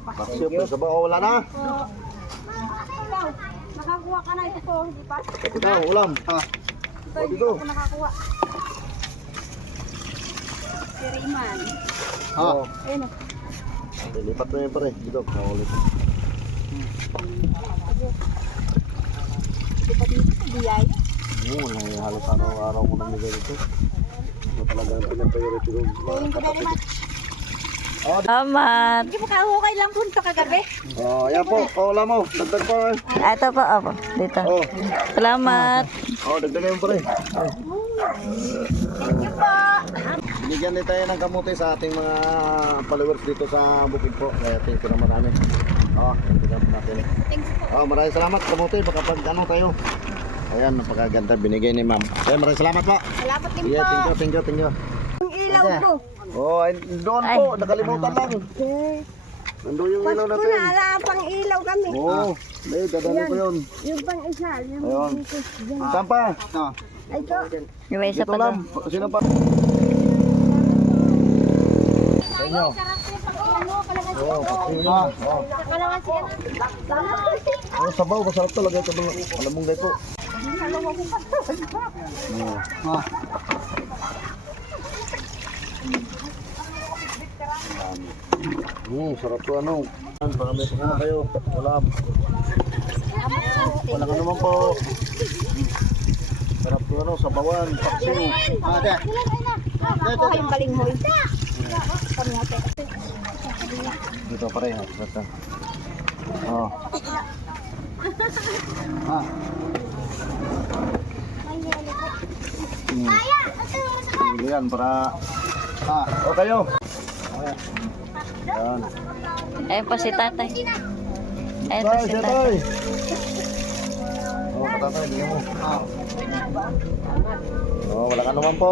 Paksyo, sabaw, wala na. Ikaw, nakakuha ka na ito po, di ba? Ito, ulam. Ito, hindi ko nakakuha. Si Rayman. Oo. Ayun o. Lipat mo yun pare. Dito, maulit. Ito pa dito, biyaya. Oo, halos araw-araw ko namigay dito. Ito talaga ang pinapriority ko. Thank you very much. Salamat. Hindi mo kahukay lang po ito kagabi. Oh, yan po. Ulam mo. Dagdag pa. Ito po, opo. Dito. Oh. Salamat. Oh, dagdag mo pare. Thank you po. Binigyan din tayo ng kamote sa ating mga followers dito sa bukid po. Kaya thank you na marami. Oh, dagdagan po natin. Thanks po. Oh, maraming salamat kamote. Baka pag ano tayo. Ayan, napakaganda binigay ni ma'am. Kaya maraming salamat po. Salamat din Yeah, po. thank you. Ang ilaw ko. Oh, doon po. Nakalimutan lang. Nandun yung ilaw natin. Wala pang ilaw kami. Oo, may dadali ko yun. Yung pang isa. Yung Ayun. Saan pa? Ay, ito. Yung may isa Dito pa lang. doon. Sino pa? Sa inyo. Sarap po pag ano, kalamansi. Oo, paksina. Oo. Kalamansi yan. Oh, sabaw, masarap talaga ito. Alam mong gaito. Sarap to ano. Baka may pakuna kayo. Ulam. Wala ka naman po. Sarap to ano, sabawan, paksiw. Ako yung balinghoy. Kamote. Dito pareha. Dito. Oh. Hindi yan para... O kayo. Yan. Ayun po si tatay. Ayun po Tay, si siya tatay. tay. O, katatay, bigyan mo. O, wala ka naman po.